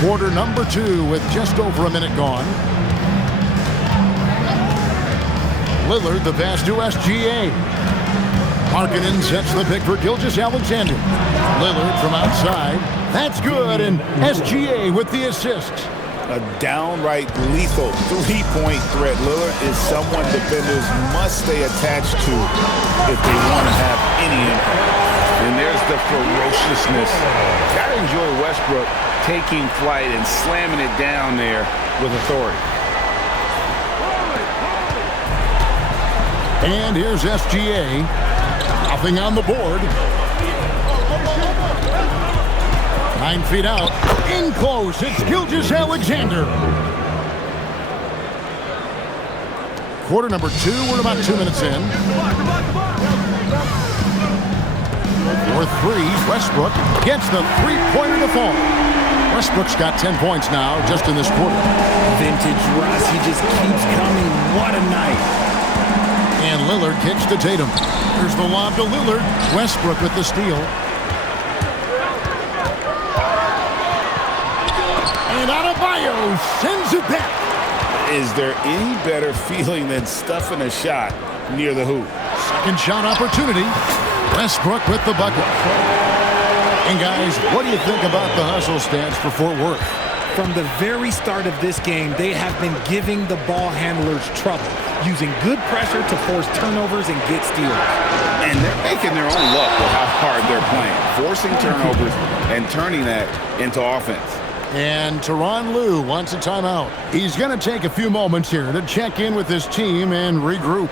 Quarter number 2 with just over a minute gone. Lillard, the pass to SGA. Markkanen sets the pick for Gilgeous-Alexander. Lillard from outside. That's good, and SGA with the assist. A downright lethal three-point threat. Lillard is someone defenders must stay attached to if they want to have any impact. And there's the ferociousness. Gotta enjoy Westbrook taking flight and slamming it down there with authority. And here's SGA. Nothing on the board. 9 feet out. In close. It's Gilgeous-Alexander. Quarter number 2. We're about 2 minutes in. For 3. Westbrook gets the three-pointer to fall. Westbrook's got 10 points now just in this quarter. Vintage Russ. He just keeps coming. What a night. And Lillard kicks to Tatum. Here's the lob to Lillard. Westbrook with the steal. And Adebayo sends it back. Is there any better feeling than stuffing a shot near the hoop? Second shot opportunity. Westbrook with the bucket. And guys, what do you think about the hustle stats for Fort Worth? From the very start of this game, they have been giving the ball handlers trouble, using good pressure to force turnovers and get steals. And they're making their own luck with how hard they're playing, forcing turnovers and turning that into offense. And Tyronn Lue wants a timeout. He's going to take a few moments here to check in with his team and regroup.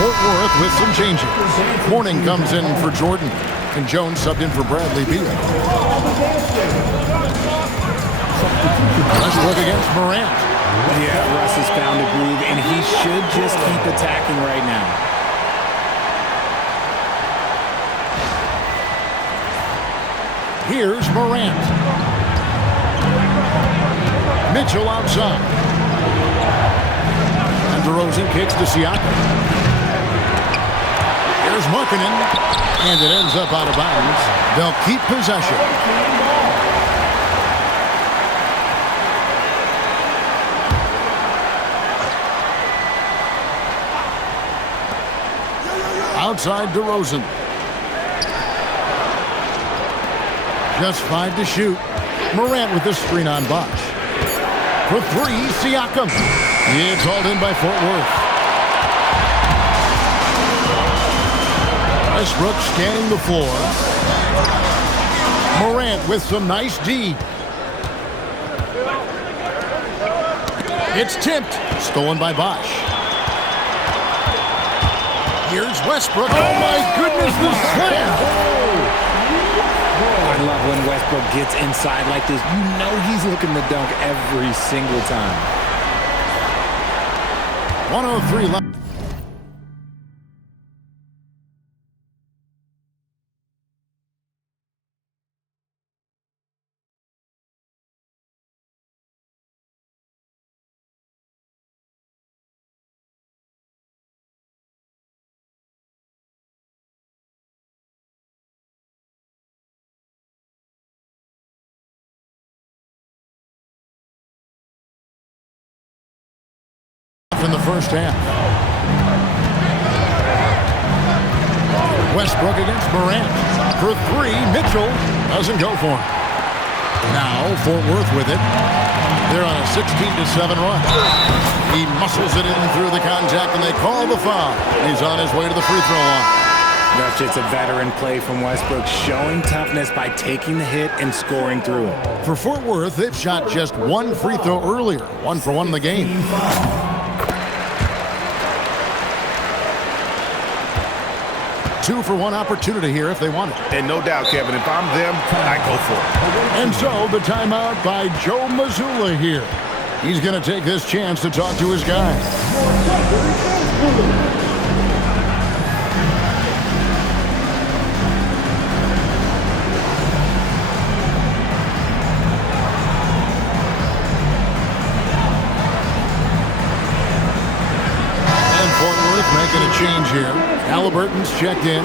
Fort Worth with some changes. Morning comes in for Jordan, and Jones subbed in for Bradley Beal. Westbrook against Morant. Yeah, Russ has found a groove, and he should just keep attacking right now. Here's Morant. Mitchell outside. And DeRozan kicks to Siakam. Here's Markkanen, and it ends up out of bounds. They'll keep possession. Outside DeRozan. Just 5 to shoot. Morant with the screen on Bosh. For 3, Siakam. It's hauled in by Fort Worth. Westbrook scanning the floor. Morant with some nice D. It's tipped. Stolen by Bosh. Here's Westbrook. Oh my goodness, the slam! I love when Westbrook gets inside like this. You know he's looking to dunk every single time. 103 left. In the first half. Westbrook against Morant. For 3, Mitchell doesn't go for him. Now Fort Worth with it. They're on a 16-7 run. He muscles it in through the contact, and they call the foul. He's on his way to the free throw line. That's just a veteran play from Westbrook, showing toughness by taking the hit and scoring through it. For Fort Worth, they've shot just 1 free throw earlier. 1 for 1 in the game. 2-for-1 opportunity here if they want it. And no doubt, Kevin, if I'm them, I go for it. And so the timeout by Joe Mazzulla here. He's going to take this chance to talk to his guys. And Fort Worth making a change here. Halliburton's checked in.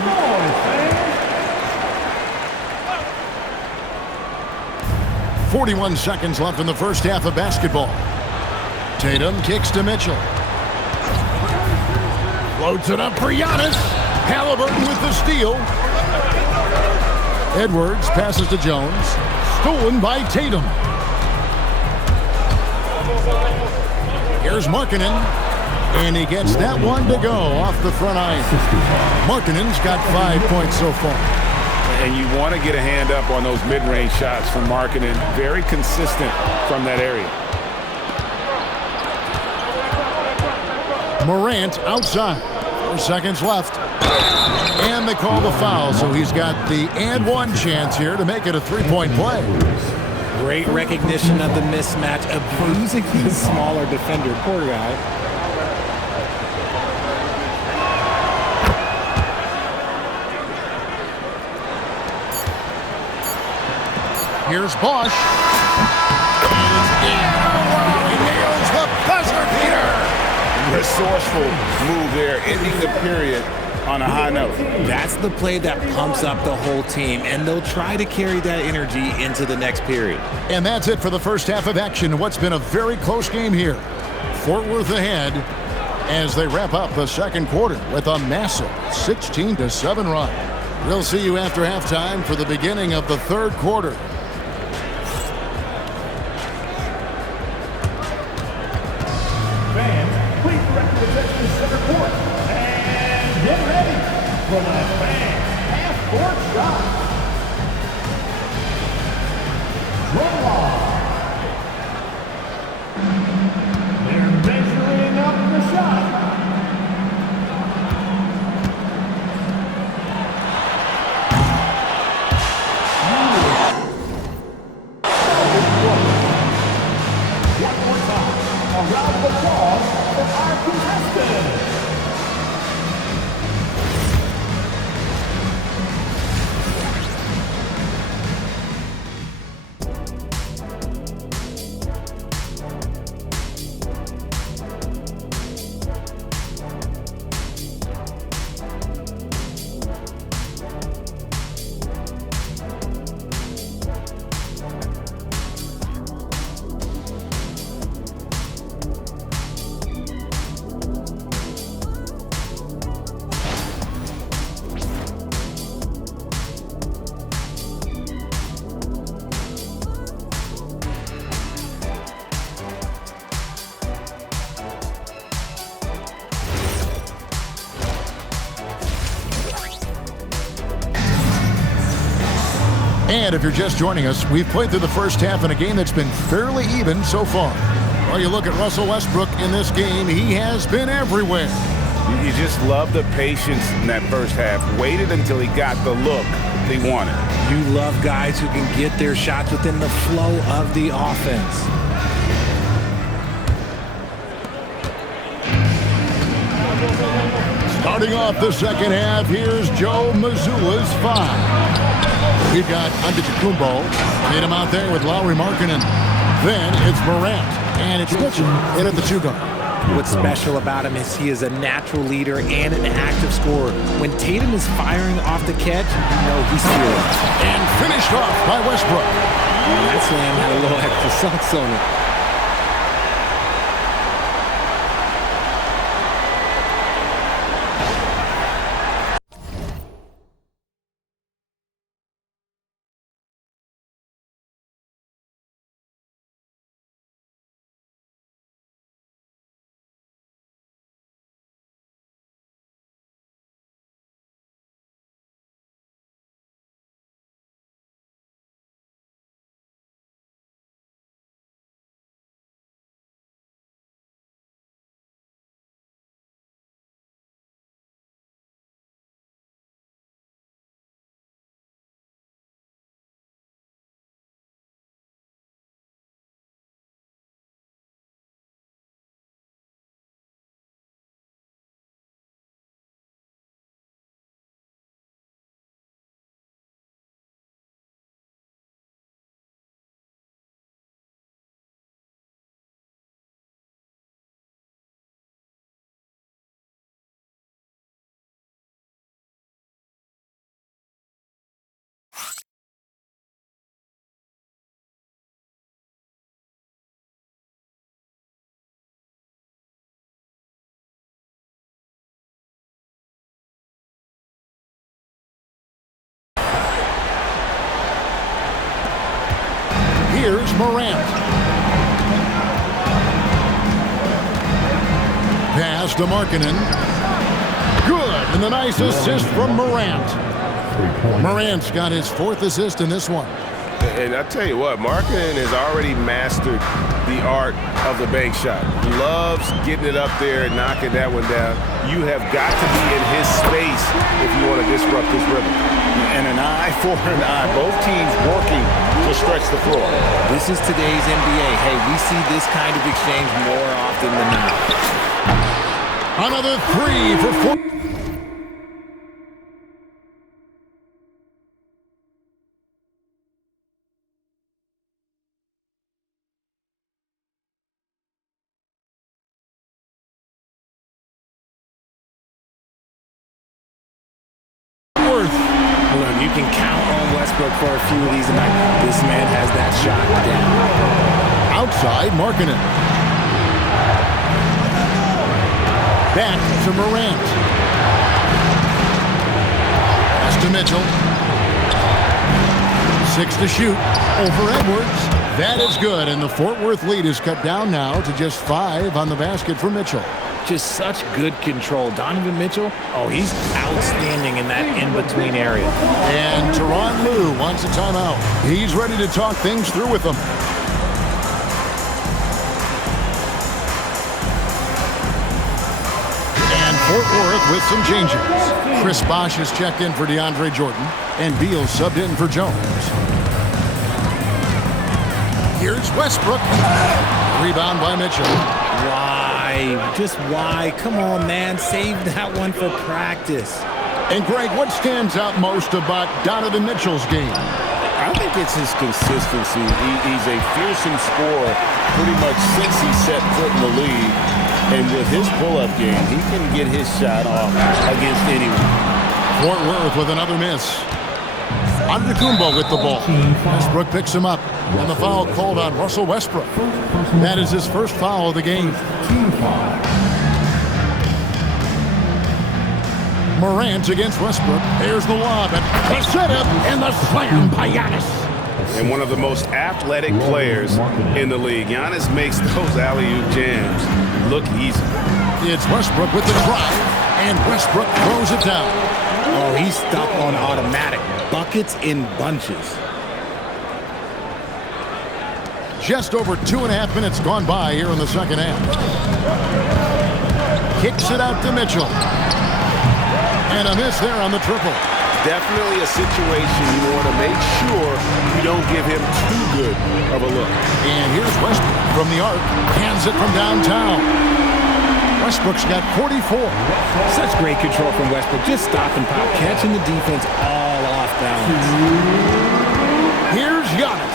"41 seconds left in the first half of basketball. Tatum kicks to Mitchell. Floats it up for Giannis. Halliburton with the steal. Edwards passes to Jones. Stolen by Tatum. Here's Markkanen. And he gets that one to go off the front iron. Markkanen's got 5 points so far. And you want to get a hand up on those mid-range shots from Markkanen. Very consistent from that area. Morant outside. 4 seconds left. And they call the foul, so he's got the and one chance here to make it a three-point play. Great recognition of the mismatch, abusing the smaller defender. Poor guy. Here's Bosch. And it's in. Oh, he nails the buzzer beater. Resourceful move there, ending the period on a high note. That's the play that pumps up the whole team, and they'll try to carry that energy into the next period. And that's it for the first half of action. What's been a very close game here. Fort Worth ahead as they wrap up the second quarter with a massive 16-7 run. We'll see you after halftime for the beginning of the third quarter. And if you're just joining us, we've played through the first half in a game that's been fairly even so far. Well, you look at Russell Westbrook in this game, he has been everywhere. You just love the patience in that first half. Waited until he got the look he wanted. You love guys who can get their shots within the flow of the offense. Starting off the second half, here's Joe Mazzulla's 5. We've got Antetokounmpo. Made him out there with Lauri Markkanen. Then it's Morant. And it's Mitchell in at the 2-guard. What's special about him is he is a natural leader and an active scorer. When Tatum is firing off the catch, you know he's feeling it. And finished off by Westbrook. That slam had a little extra sauce on it. Here's Morant. Pass to Markkanen. Good, and a nice assist from Morant. Morant's got his 4th assist in this one. And I tell you what, Markkanen has already mastered the art of the bank shot. Loves getting it up there and knocking that one down. You have got to be in his space if you want to disrupt his rhythm. And an eye for an eye. Both teams working to stretch the floor. This is today's NBA. Hey, we see this kind of exchange more often than not. Another 3 for Fort. Look, you can count on Westbrook for a few of these tonight. This man has that shot down. Outside, Markkanen. Back to Morant. Pass to Mitchell. 6 to shoot. Over Edwards. That is good, and the Fort Worth lead is cut down now to just 5 on the basket for Mitchell. Just such good control. Donovan Mitchell, oh, he's outstanding in that in-between area. And Tyronn Lue wants a timeout. He's ready to talk things through with them. And Fort Worth with some changes. Chris Bosh has checked in for DeAndre Jordan, and Beal subbed in for Jones. Here's Westbrook. Rebound by Mitchell. Why? Just why? Come on, man. Save that one for practice. And Greg, what stands out most about Donovan Mitchell's game? I think it's his consistency. He's a fearsome scorer pretty much since he set foot in the league. And with his pull-up game, he can get his shot off against anyone. Fort Worth with another miss. Antetokounmpo with the ball. Westbrook picks him up. And the foul called on Russell Westbrook. That is his first foul of the game. Morant against Westbrook. There's the lob. And the setup and the slam by Giannis. And one of the most athletic players in the league. Giannis makes those alley-oop jams look easy. It's Westbrook with the drive. And Westbrook throws it down. Oh, he's stuck on automatic. Buckets in bunches. Just over 2.5 minutes gone by here in the second half. Kicks it out to Mitchell. And a miss there on the triple. Definitely a situation you want to make sure you don't give him too good of a look. And here's Westbrook from the arc. Hands it from downtown. Westbrook's got 44. Such great control from Westbrook. Just stop and pop. Catching the defense all off balance. Here's Giannis.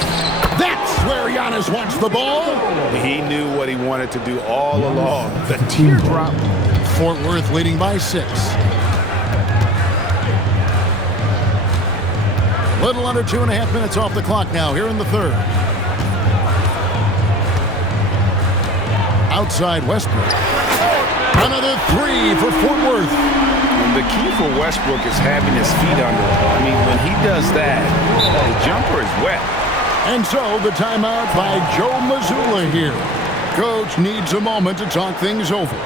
That's where Giannis wants the ball. He knew what he wanted to do all along. The teardrop. Fort Worth leading by 6. Little under 2.5 minutes off the clock now here in the third. Outside Westbrook. Another 3 for Fort Worth. The key for Westbrook is having his feet under him. I mean, when he does that, the jumper is wet. And so the timeout by Joe Mazzulla here. Coach needs a moment to talk things over.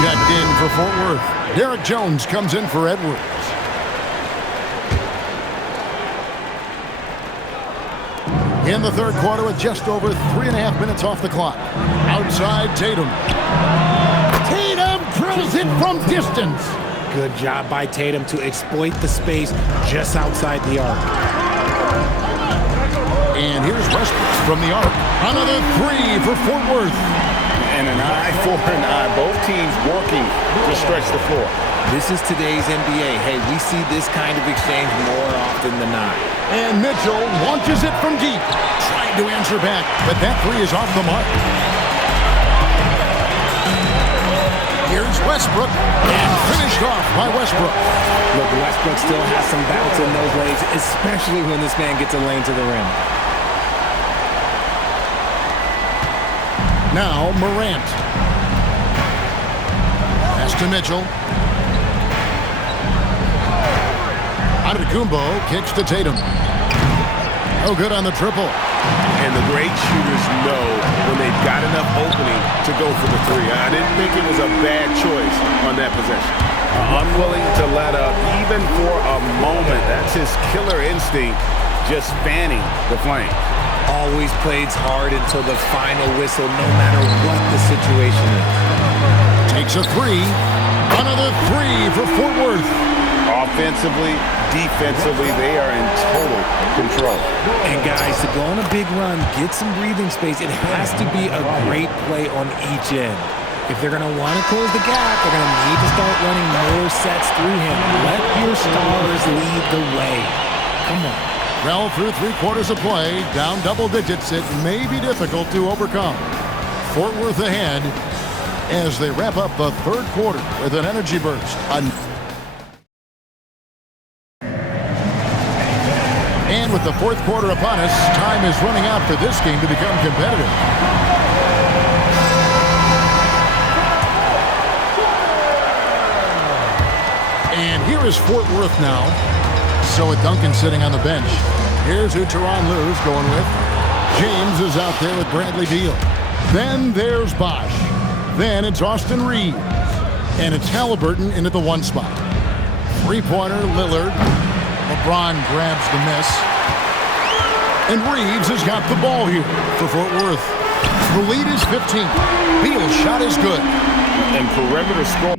Checked in for Fort Worth. Derek Jones comes in for Edwards. In the third quarter with just over 3.5 minutes off the clock. Outside Tatum. Tatum drills it from distance. Good job by Tatum to exploit the space just outside the arc. And here's Westbrook from the arc. Another 3 for Fort Worth. And an eye for an eye. Both teams working to stretch the floor. This is today's NBA. Hey, we see this kind of exchange more often than not. And Mitchell launches it from deep. Trying to answer back, but that three is off the mark. Here's Westbrook, and finished off by Westbrook. Look, Westbrook still has some bounce in those legs, especially when this man gets a lane to the rim. Now Morant. Pass to Mitchell. Antetokounmpo kicks to Tatum. No good on the triple. And the great shooters know when they've got enough opening to go for the three. I didn't think it was a bad choice on that possession. Unwilling to let up even for a moment. That's his killer instinct, just fanning the flame. Always plays hard until the final whistle, no matter what the situation is. Takes a three. Another three for Fort Worth. Offensively, defensively, they are in total control. And guys, to go on a big run, get some breathing space, it has to be a great play on each end. If they're going to want to close the gap, they're going to need to start running more sets through him. Let your stars lead the way. Come on. Well, through 3/4 of play, down double digits, it may be difficult to overcome. Fort Worth ahead as they wrap up the third quarter with an energy burst. And with the fourth quarter upon us, time is running out for this game to become competitive. And here is Fort Worth now. So with Duncan sitting on the bench, here's who Tyronn Lue's going with. James is out there with Bradley Beal. Then there's Bosch. Then it's Austin Reeves. And it's Halliburton into the one spot. Three-pointer, Lillard. LeBron grabs the miss. And Reeves has got the ball here for Fort Worth. The lead is 15. Beal's shot is good. And perimeter score.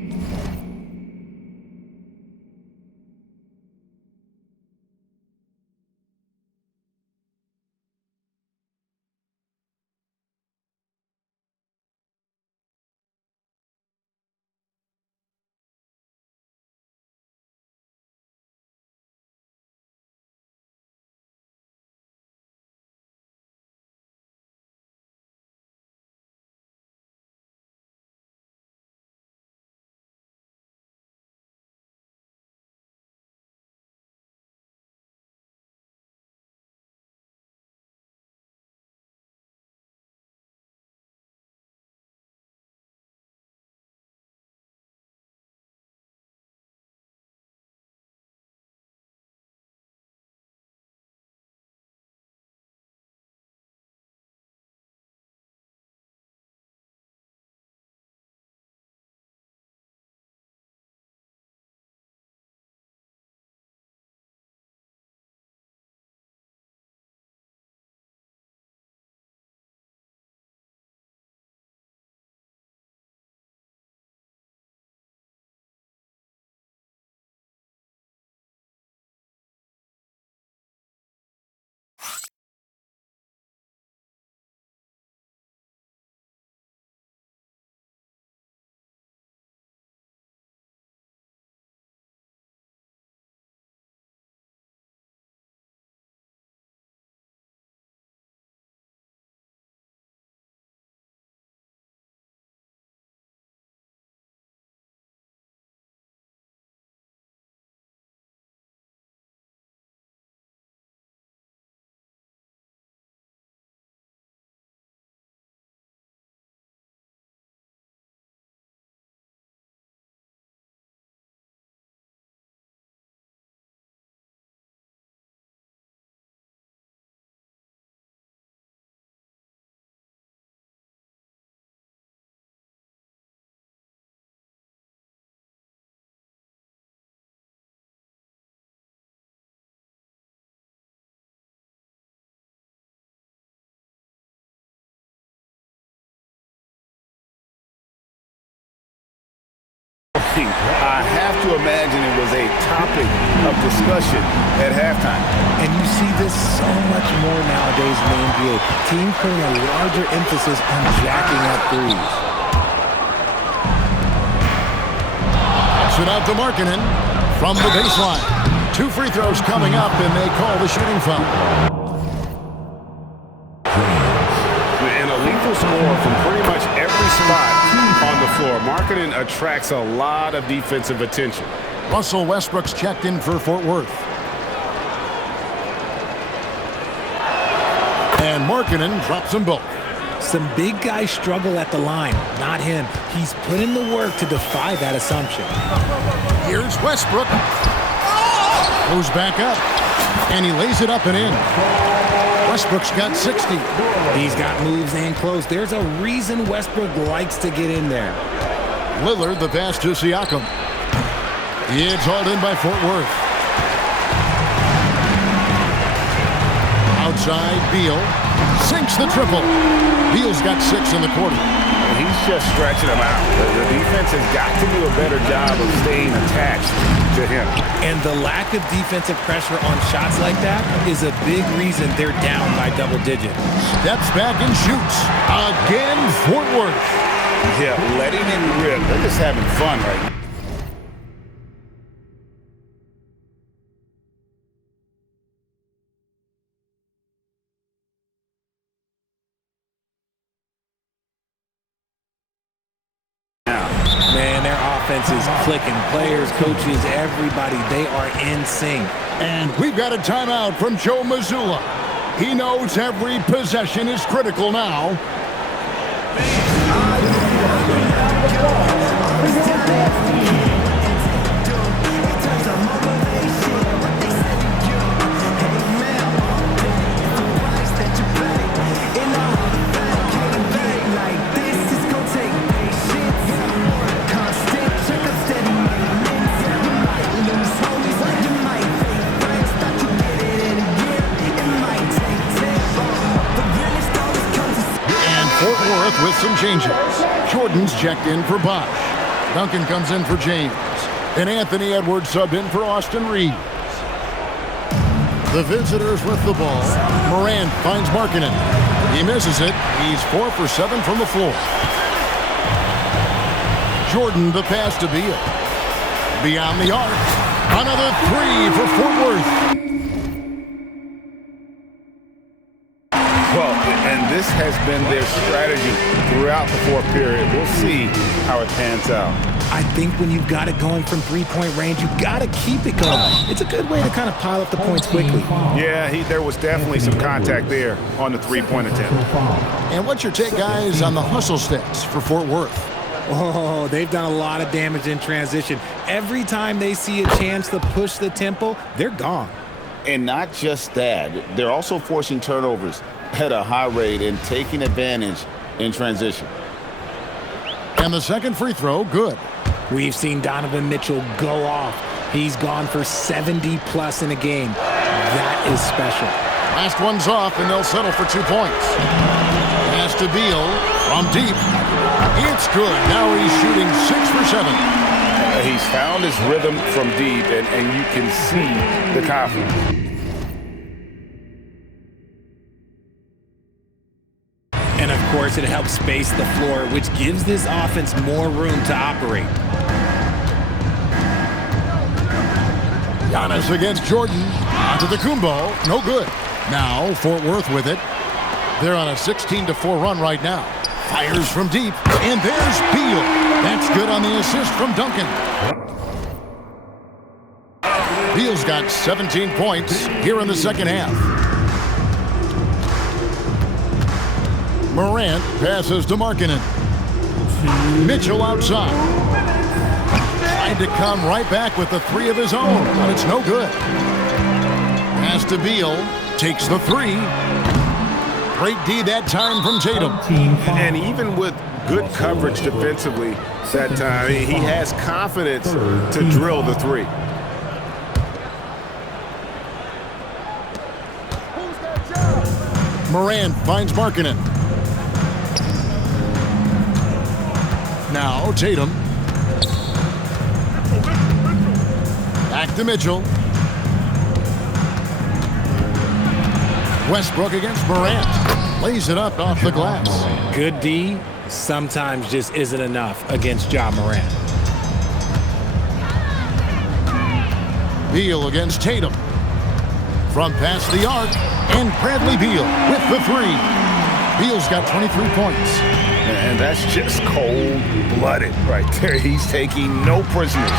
I have to imagine it was a topic of discussion at halftime. And you see this so much more nowadays in the NBA. Teams putting a larger emphasis on jacking up threes. it out to Markkanen from the baseline. 2 free throws coming up, and they call the shooting foul. And a lethal score from pretty much every spot on the floor. Markkanen attracts a lot of defensive attention. Russell Westbrook's checked in for Fort Worth. And Markkanen drops them both. Some big guys struggle at the line. Not him. He's put in the work to defy that assumption. Here's Westbrook. Goes back up. And he lays it up and in. Westbrook's got 60. He's got moves and close. There's a reason Westbrook likes to get in there. Lillard, the pass to Siakam. It's hauled in by Fort Worth. Outside, Beal sinks the triple. Beal's got 6 in the quarter. He's just stretching them out. The defense has got to do a better job of staying attached to him. And the lack of defensive pressure on shots like that is a big reason they're down by double digits. Steps back and shoots. Again, Fort Worth. Yeah, letting it rip. They're just having fun right now. Man, their offense is clicking. Players, coaches, everybody, they are in sync. And we've got a timeout from Joe Mazzulla. He knows every possession is critical now. With some changes. Jordan's checked in for Bosh. Duncan comes in for James. And Anthony Edwards subbed in for Austin Reeves. The visitors with the ball. Morant finds Markkanen. He misses it. He's 4 for 7 from the floor. Jordan, the pass to Beal. Beyond the arc. Another 3 for Fort Worth. Well, and this has been their strategy throughout the fourth period. We'll see how it pans out. I think when you've got it going from three-point range, you've got to keep it going. It's a good way to kind of pile up the points quickly. Yeah, there was definitely some contact there on the three-point attempt. And what's your take, guys, on the hustle sticks for Fort Worth? Oh, they've done a lot of damage in transition. Every time they see a chance to push the tempo, they're gone. And not just that, they're also forcing turnovers at a high rate and taking advantage in transition. And the second free throw, good. We've seen Donovan Mitchell go off. He's gone for 70-plus in a game. That is special. Last one's off, and they'll settle for 2 points. Pass to Beal from deep. It's good. Now he's shooting 6 for 7. He's found his rhythm from deep, and you can see the confidence. And, of course, it helps space the floor, which gives this offense more room to operate. Giannis against Jordan. Onto the Kumbo. No good. Now Fort Worth with it. They're on a 16-4 run right now. Fires from deep. And there's Beal. That's good on the assist from Duncan. Beal's got 17 points here in the second half. Morant passes to Markkanen. Mitchell outside. Tried to come right back with the 3 of his own, but it's no good. Pass to Beal. Takes the 3. Great D that time from Tatum. And even with good coverage defensively that time, he has confidence to drill the 3. Morant finds Markkanen. Now Tatum. Back to Mitchell. Westbrook against Morant. Lays it up off the glass. Good D sometimes just isn't enough against Ja Morant. Beal against Tatum. From past the arc, and Bradley Beal with the three. Beal's got 23 points. And that's just cold-blooded right there. He's taking no prisoners.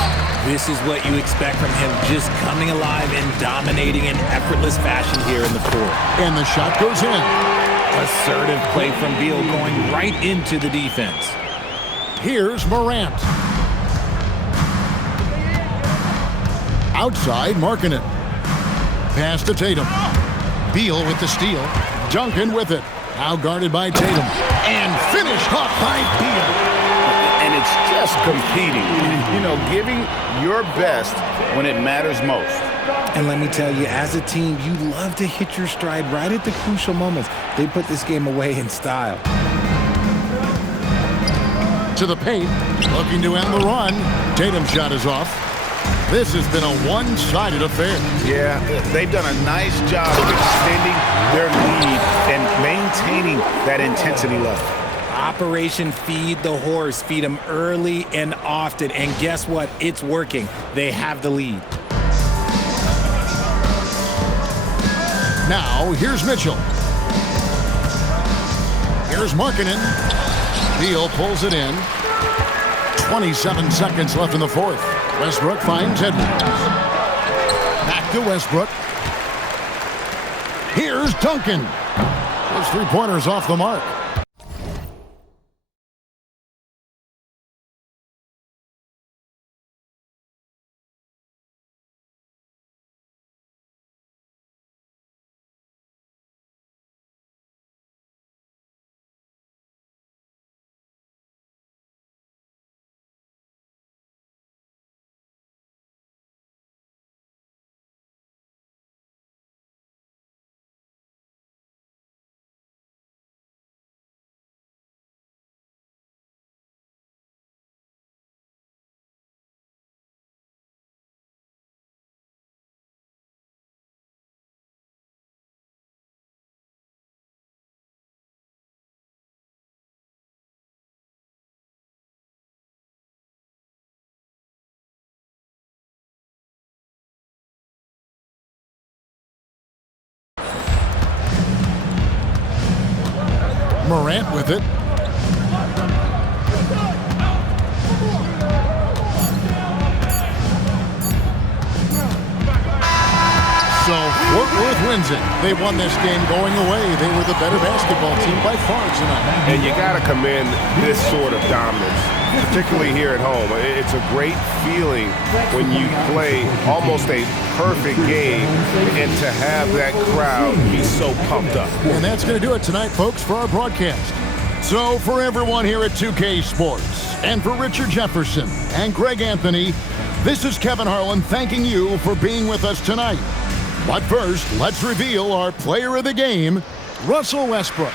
This is what you expect from him, just coming alive and dominating in effortless fashion here in the fourth. And the shot goes in. Assertive play from Beal going right into the defense. Here's Morant. Outside, Markkanen. Pass to Tatum. Beal with the steal. Duncan with it. Now guarded by Tatum. And finished off by Beal. And it's just competing. You know, giving your best when it matters most. And let me tell you, as a team, you love to hit your stride right at the crucial moments. They put this game away in style. To the paint. Looking to end the run. Tatum's shot is off. This has been a one-sided affair. Yeah, they've done a nice job of extending their lead and maintaining that intensity level. Operation Feed the Horse. Feed them early and often. And guess what? It's working. They have the lead. Now, here's Mitchell. Here's Markkanen. Beal pulls it in. 27 seconds left in the fourth. Westbrook finds Edwards. Back to Westbrook. Here's Duncan. His three-pointer's off the mark. Morant with it. So Fort Worth wins it. They won this game going away. They were the better basketball team by far tonight. And you got to commend this sort of dominance, particularly here at home. It's a great feeling when you play almost a perfect game and to have that crowd be so pumped up. And that's going to do it tonight, folks, for our broadcast. So for everyone here at 2K Sports, and for Richard Jefferson and Greg Anthony, this is Kevin Harlan thanking you for being with us tonight. But first, let's reveal our player of the game, Russell Westbrook.